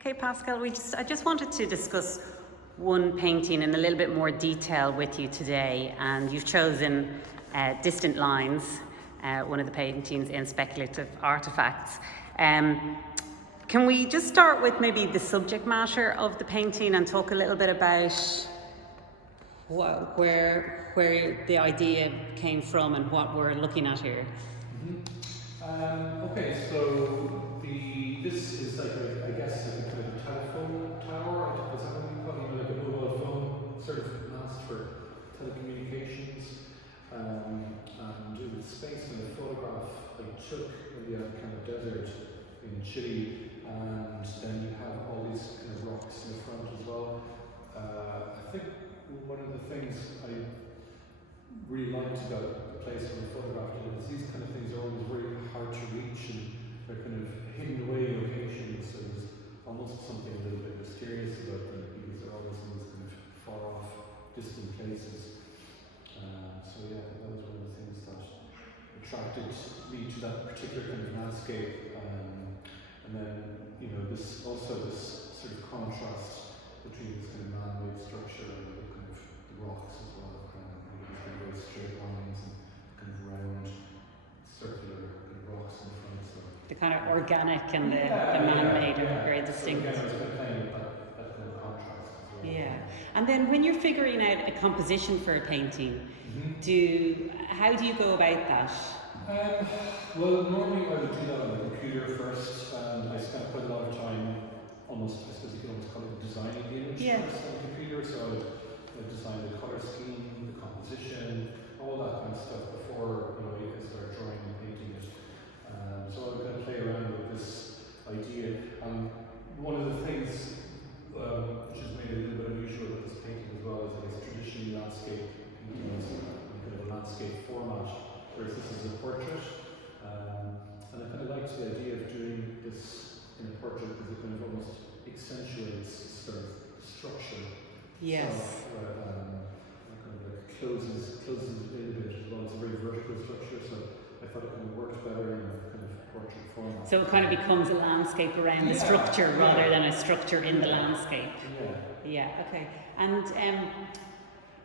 Okay, Pascal, I just wanted to discuss one painting in a little bit more detail with you today, and you've chosen Distant Lines, one of the paintings in Speculative Artefacts. Can we just start with maybe the subject matter of the painting and talk a little bit about where the idea came from and what we're looking at here? Okay, so this is like I guess like a kind of telephone tower. Is that what we call it? Like a mobile phone sort of mast for telecommunications. And it was based on a photograph I took in the kind of desert in Chile, and then you have all these kind of rocks in the front as well. I think one of the things I really liked about the place where I photographed it is these kind of things are always very hard to reach, and they're kind of hidden away locations, so there's almost something a little bit mysterious about them because they're always in these kind of far off, distant places. So yeah, that was one of the things that attracted me to that particular kind of landscape. And then, you know, this sort of contrast between this kind of man-made structure and the kind of the rocks as well. These kind of very straight lines and kind of round, circular kind of rocks in the front. So The kind of organic and the man-made are very distinct. So again, I was kind of playing with that kind of contrast as well. Yeah, and then when you're figuring out a composition for a painting, how do you go about that? Well, normally I would do that on the computer first, and I spent quite a lot of time I suppose you could almost call it designing the image first on the computer. So I'd design the color scheme, the composition, all that kind of stuff before I start drawing and painting it. So I'm going to play around with this idea. One of the things which has made it a little bit unusual with this painting as well is that it's traditionally landscape painting, kind of a landscape format, whereas this is a portrait. And I kind of liked the idea of doing this in a portrait because it kind of almost accentuates sort of structure. Yes. So, kind of like closes it in a bit as well. It's a very vertical structure, so I thought it kind of worked better in a kind of portrait format. So it kind of becomes a landscape around the structure rather than a structure in the landscape. Yeah. Yeah, okay. And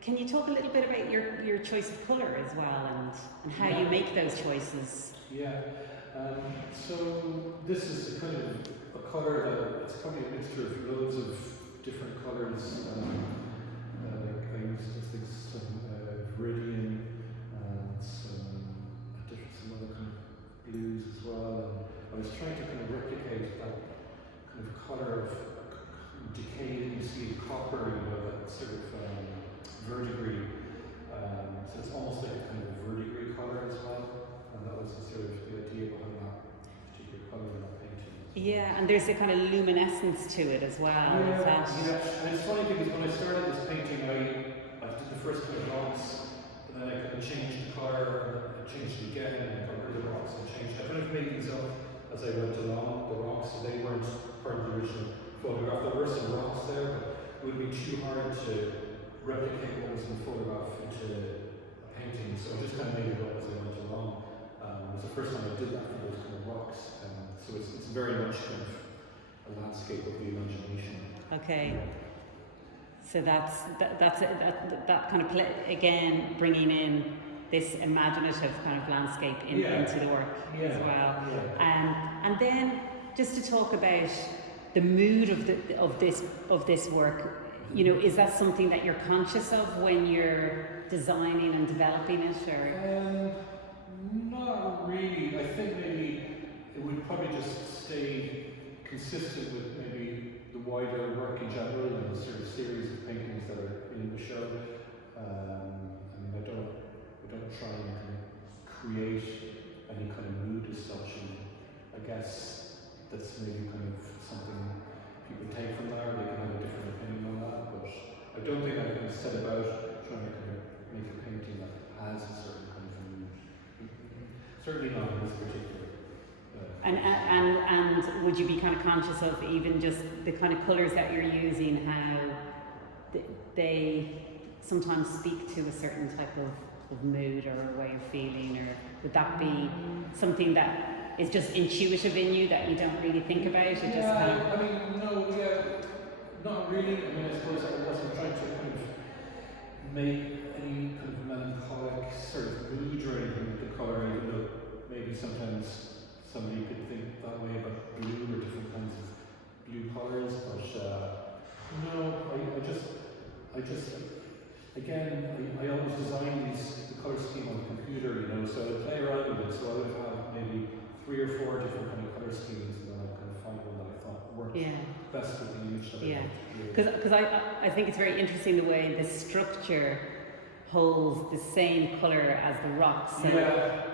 can you talk a little bit about your choice of colour as well and how you make those choices? Yeah. So this is a kind of a colour that it's probably a mixture of loads of different colours. I used some viridian and some other kind of blues as well. And I was trying to kind of replicate that kind of colour of decay that you see in copper, that sort of verdigris. So it's almost like a kind of verdigris colour as well. And that was sort of the idea behind that particular colour in that painting. Yeah, and there's a kind of luminescence to it as well. Yeah. And it's funny because when I started this painting, I did the first kind of rocks, and then I kind of changed the colour, and I changed it again, and I got rid of the rocks and changed. I kind of made these up as I went along, the rocks, so they weren't part of the original photograph. There were some rocks there, but it would be too hard to replicate what was in the photograph into a painting, so I just kind of made it up as I went along. It was the first time I did that for those kind of rocks, so it's very much kind of a landscape of the imagination. Okay. So that's that kind of again bringing in this imaginative kind of landscape into the work as well. Yeah. And then just to talk about the mood of this work, is that something that you're conscious of when you're designing and developing it, or? Not really. I think maybe it would probably just stay consistent with maybe the wider work in general and the sort of series of paintings that are in the show. I don't try and kind of create any kind of mood as such, and I guess that's maybe kind of something people take from there. They can have a different opinion on that, but I don't think I can set about trying to kind of make a painting that has a certain kind of mood. Certainly not in this particular. And would you be kind of conscious of even just the kind of colours that you're using, how they sometimes speak to a certain type of of mood or a way of feeling, or would that be something that is just intuitive in you that you don't really think about? It just kind of... I mean, no, yeah, not really. I mean, I suppose I wasn't trying to kind of make any kind of melancholic sort of mood or anything with the colour, even though maybe sometimes somebody could think that way about blue or different kinds of blue colours, but no, I just, again, I always design the colour scheme on the computer, you know, so I play around with it, so I would have maybe 3 or 4 different kind of colour schemes, and then I kind of find one that I thought worked best with the image that I wanted to create. Because I think it's very interesting the way the structure holds the same colour as the rocks. So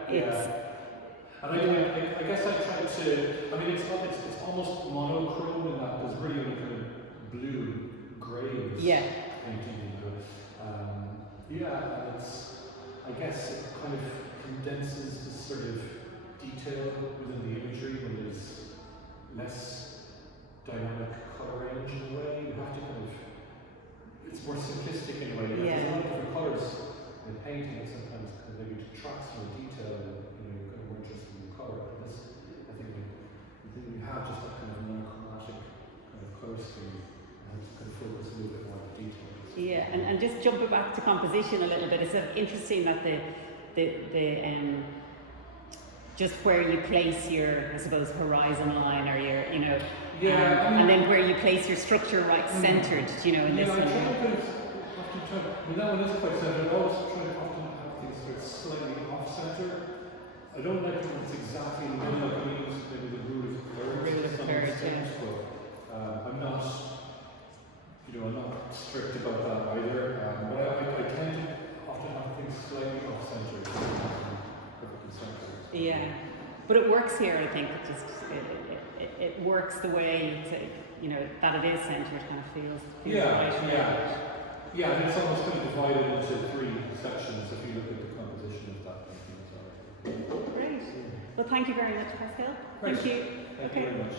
it's... And I guess I tried to, I mean, it's almost monochrome in that there's really only kind of blue, greys painting into it. And it's, I guess it kind of condenses the sort of detail within the imagery when there's less dynamic colour range in a way. You have to kind of, it's more simplistic in a way. There's a lot of different colours in painting, and sometimes kind of maybe detracts from the detail, and you know, you're kind of more interested in the colour. But this, I think we have just that kind of monochromatic kind of colour scheme, and just kind of focus a little bit more on the details. Yeah, and just jumping back to composition a little bit, it's interesting that the just where you place your, I suppose, horizon line, or your, you know, and then where you place your structure right centered, you know, in this one. I mean, that one is quite centered. I always try to often have things sort of slightly off center. I don't like it when it's exactly in the middle. I mean, maybe the rule of thirds. But I'm not, you know, I'm not strict about that either. But I tend to often have things slightly off center. Perfectly centered. Yeah, but it works here. I think it just it works the way to, you know, that it is centered. Kind of feels right. Yeah, and it's almost kind of divided into 3 sections if you look at the composition of that painting. Great. Well, thank you very much, Pascal. Great. Thank you. Thank you very much.